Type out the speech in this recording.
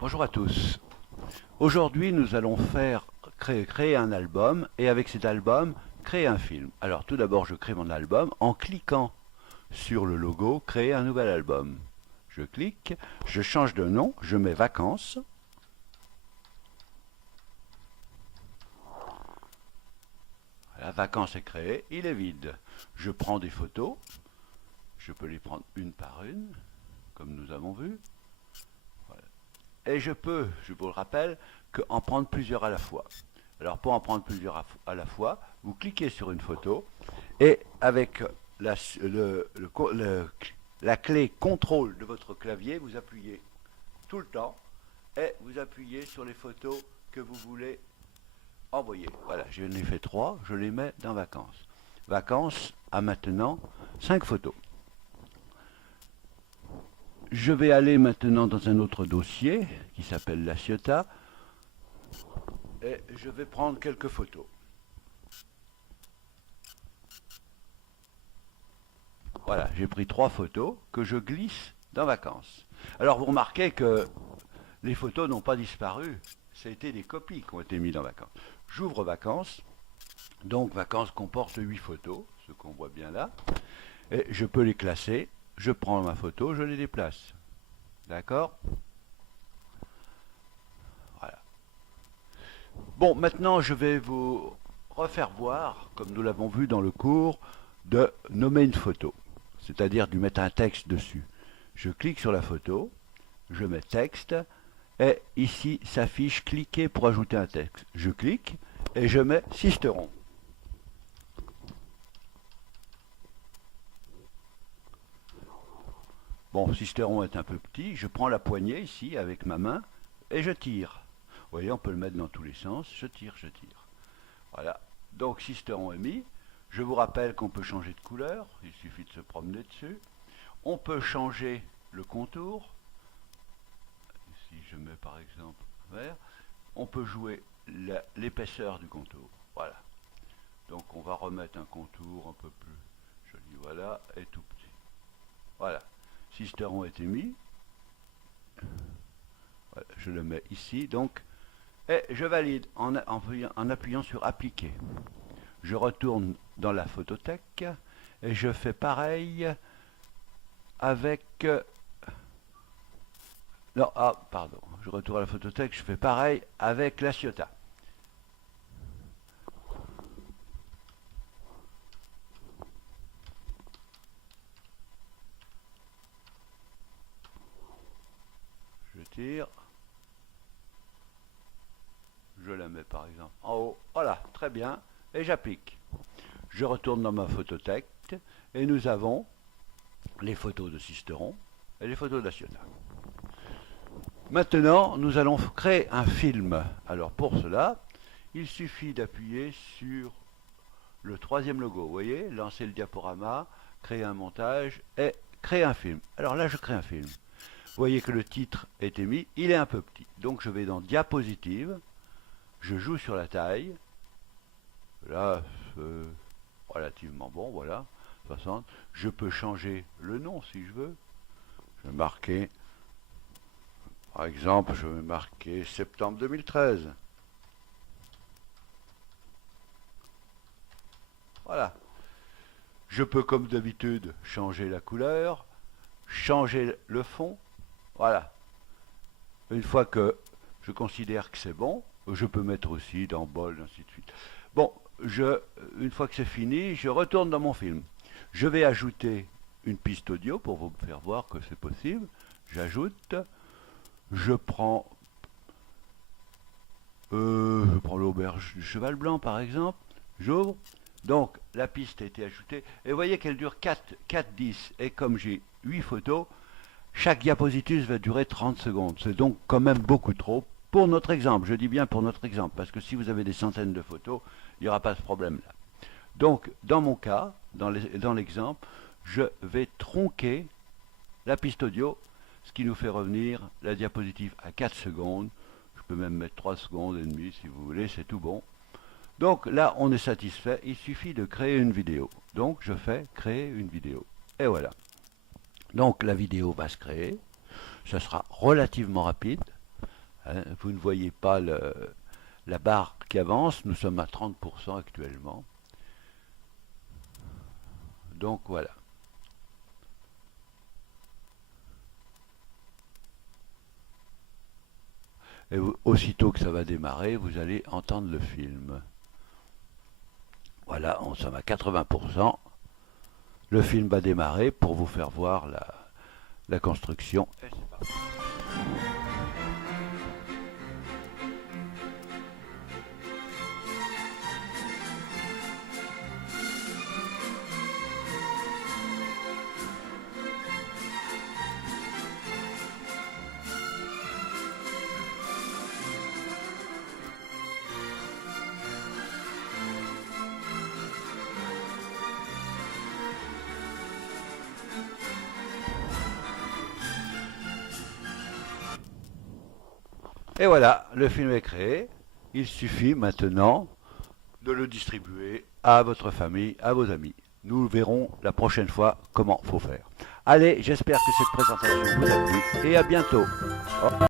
Bonjour à tous. Aujourd'hui, nous allons créer un album et avec cet album, créer un film. Alors tout d'abord, je crée mon album en cliquant sur le logo créer un nouvel album. Je clique, je change de nom, je mets vacances. La vacance est créée, il est vide. Je prends des photos, je peux les prendre une par une, comme nous avons vu. Voilà. Et je vous le rappelle, en prendre plusieurs à la fois. Alors pour en prendre plusieurs à la fois, vous cliquez sur une photo et avec la clé contrôle de votre clavier, vous appuyez tout le temps et vous appuyez sur les photos que vous voulez envoyer. Voilà, j'en ai fait 3, je les mets dans vacances. Vacances a maintenant 5 photos. Je vais aller maintenant dans un autre dossier qui s'appelle La Ciotat et je vais prendre quelques photos. Voilà, j'ai pris 3 photos que je glisse dans vacances. Alors vous remarquez que les photos n'ont pas disparu, c'était des copies qui ont été mises dans vacances. J'ouvre vacances, donc vacances comporte 8 photos, ce qu'on voit bien là, et je peux les classer, je prends ma photo, je les déplace. D'accord ? Voilà. Bon, maintenant je vais vous refaire voir, comme nous l'avons vu dans le cours, de nommer une photo, c'est-à-dire de mettre un texte dessus. Je clique sur la photo, je mets texte, et ici s'affiche cliquer pour ajouter un texte. Je clique et je mets Sisteron. Bon, Sisteron est un peu petit, je prends la poignée ici avec ma main et je tire. Vous voyez, on peut le mettre dans tous les sens, je tire, je tire. Voilà, donc Sisteron est mis. Je vous rappelle qu'on peut changer de couleur, il suffit de se promener dessus. On peut changer le contour. Si je mets par exemple vert, on peut jouer l'épaisseur du contour. Voilà. Donc on va remettre un contour un peu plus joli, voilà, et tout petit. Voilà. Sisteron est mis. Voilà, je le mets ici, donc, et je valide en appuyant sur appliquer. Je retourne dans la photothèque et je fais pareil avec non, pardon, je retourne à la photothèque, je fais pareil avec la Ciotat. Je tire, je la mets par exemple en haut, voilà, très bien, et j'applique. Je retourne dans ma photothèque et nous avons les photos de Sisteron et les photos de la Ciotat. Maintenant, nous allons créer un film. Alors pour cela, il suffit d'appuyer sur le troisième logo. Vous voyez, lancer le diaporama, créer un montage et créer un film. Alors là, je crée un film. Vous voyez que le titre est émis, il est un peu petit. Donc je vais dans diapositive, je joue sur la taille. Là, relativement bon, voilà, 60. Je peux changer le nom si je veux. Je vais marquer, par exemple, je vais marquer septembre 2013. Voilà. Je peux, comme d'habitude, changer la couleur, changer le fond. Voilà. Une fois que je considère que c'est bon, je peux mettre aussi dans bol, ainsi de suite. Bon, une fois que c'est fini, je retourne dans mon film. Je vais ajouter une piste audio pour vous faire voir que c'est possible. J'ajoute. Je prends l'auberge du cheval blanc par exemple. J'ouvre. Donc la piste a été ajoutée. Et vous voyez qu'elle dure 4-10. Et comme j'ai 8 photos, chaque diapositive va durer 30 secondes. C'est donc quand même beaucoup trop pour notre exemple. Je dis bien pour notre exemple. Parce que si vous avez des centaines de photos, il n'y aura pas ce problème-là. Donc dans mon cas, dans l'exemple, je vais tronquer la piste audio, ce qui nous fait revenir la diapositive à 4 secondes. Je peux même mettre 3 secondes et demie si vous voulez, c'est tout bon. Donc là, on est satisfait, il suffit de créer une vidéo. Donc je fais créer une vidéo. Et voilà. Donc la vidéo va se créer, ça sera relativement rapide. Hein, vous ne voyez pas la barre qui avance, nous sommes à 30% actuellement. Donc voilà. Et aussitôt que ça va démarrer, vous allez entendre le film. Voilà, on sommes à 80%. Le film va démarrer pour vous faire voir la construction. Et c'est parti. Et voilà, le film est créé. Il suffit maintenant de le distribuer à votre famille, à vos amis. Nous verrons la prochaine fois comment faut faire. Allez, j'espère que cette présentation vous a plu et à bientôt.